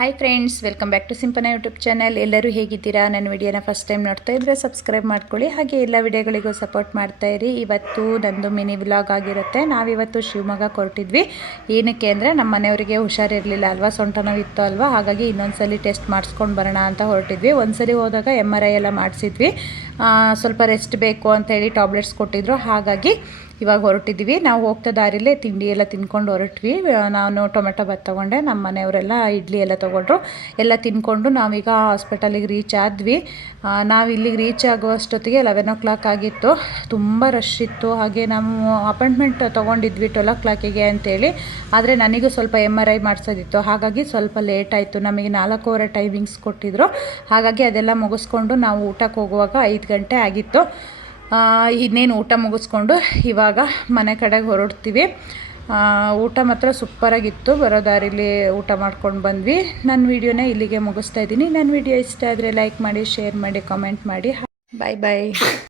Hi friends, welcome back to Simpana YouTube channel. ಎಲ್ಲರೂ ಹೇಗಿದ್ದೀರಾ? ನನ್ನ ವಿಡಿಯೋನ ಫಸ್ಟ್ ಟೈಮ್ ನೋಡ್ತಾ ಇದ್ದರೆ ಸಬ್ಸ್ಕ್ರೈಬ್ ಮಾಡ್ಕೊಳ್ಳಿ, ಹಾಗೆ ಎಲ್ಲ ವಿಡಿಯೋಗಳಿಗೂ ಸಪೋರ್ಟ್ ಮಾಡ್ತಾಯಿರಿ. ಇವತ್ತು ನಂದು ಮಿನಿ ವ್ಲಾಗ್ ಆಗಿರುತ್ತೆ. ನಾವಿವತ್ತು ಶಿವಮೊಗ್ಗ ಹೊರಟಿದ್ವಿ. ಏನಕ್ಕೆ ಅಂದರೆ ನಮ್ಮ ಮನೆಯವರಿಗೆ ಹುಷಾರಿರಲಿಲ್ಲ ಅಲ್ವಾ, ಸೊಂಟ ನೋವಿತ್ತು ಅಲ್ವಾ, ಹಾಗಾಗಿ ಇನ್ನೊಂದ್ಸಲಿ ಟೆಸ್ಟ್ ಮಾಡಿಸ್ಕೊಂಡು ಬರೋಣ ಅಂತ ಹೊರಟಿದ್ವಿ. ಒಂದ್ಸಲಿ ಹೋದಾಗ MRI ಎಲ್ಲ ಮಾಡಿಸಿದ್ವಿ. ಸ್ವಲ್ಪ ರೆಸ್ಟ್ ಬೇಕು ಅಂತೇಳಿ ಟ್ಯಾಬ್ಲೆಟ್ಸ್ ಕೊಟ್ಟಿದ್ರು. ಹಾಗಾಗಿ ಇವಾಗ ಹೊರಟಿದ್ವಿ. ನಾವು ಹೋಗ್ತಾ ದಾರಿಲೇ ತಿಂಡಿ ಎಲ್ಲ ತಿನ್ಕೊಂಡು ಹೊರಟ್ವಿ. ನಾನು ಟೊಮೆಟೊ ಬಾತ್ ತೊಗೊಂಡೆ, ನಮ್ಮ ಮನೆಯವರೆಲ್ಲ ಇಡ್ಲಿ ಎಲ್ಲ ತೊಗೊಂಡ್ರು. ಎಲ್ಲ ತಿನ್ಕೊಂಡು ನಾವೀಗ ಹಾಸ್ಪಿಟಲಿಗೆ ರೀಚ್ ಆದ್ವಿ. ನಾವು ಇಲ್ಲಿಗೆ ರೀಚ್ ಆಗುವಷ್ಟೊತ್ತಿಗೆ 11 o'clock ಆಗಿತ್ತು. ತುಂಬ ರಶ್ ಇತ್ತು. ಹಾಗೆ ನಾವು ಅಪಾಯಿಂಟ್ಮೆಂಟ್ ತೊಗೊಂಡಿದ್ವಿ 12 o'clock ಅಂತೇಳಿ. ಆದರೆ ನನಗೂ ಸ್ವಲ್ಪ MRI ಮಾಡಿಸೋದಿತ್ತು, ಹಾಗಾಗಿ ಸ್ವಲ್ಪ ಲೇಟ್ ಆಯಿತು. ನಮಗೆ 4:15 ಟೈಮಿಂಗ್ಸ್ ಕೊಟ್ಟಿದ್ದರು. ಹಾಗಾಗಿ ಅದೆಲ್ಲ ಮುಗಿಸ್ಕೊಂಡು ನಾವು ಊಟಕ್ಕೆ ಹೋಗುವಾಗ 5 ಗಂಟೆ ಆಗಿತ್ತು. ಇನ್ನೇನು ಊಟ ಮುಗಿಸ್ಕೊಂಡು ಇವಾಗ ಮನೆ ಕಡೆಗೆ ಹೊರಡ್ತೀವಿ. ಊಟ ಮಾತ್ರ ಸೂಪರಾಗಿತ್ತು. ಬರೋ ದಾರಿಲಿ ಊಟ ಮಾಡ್ಕೊಂಡು ಬಂದ್ವಿ. ನನ್ನ ವೀಡಿಯೋನ ಇಲ್ಲಿಗೆ ಮುಗಿಸ್ತಾ ಇದ್ದೀನಿ. ನನ್ನ ವೀಡಿಯೋ ಇಷ್ಟ ಆದರೆ ಲೈಕ್ ಮಾಡಿ, ಶೇರ್ ಮಾಡಿ, ಕಾಮೆಂಟ್ ಮಾಡಿ. ಬಾಯ್ ಬಾಯ್.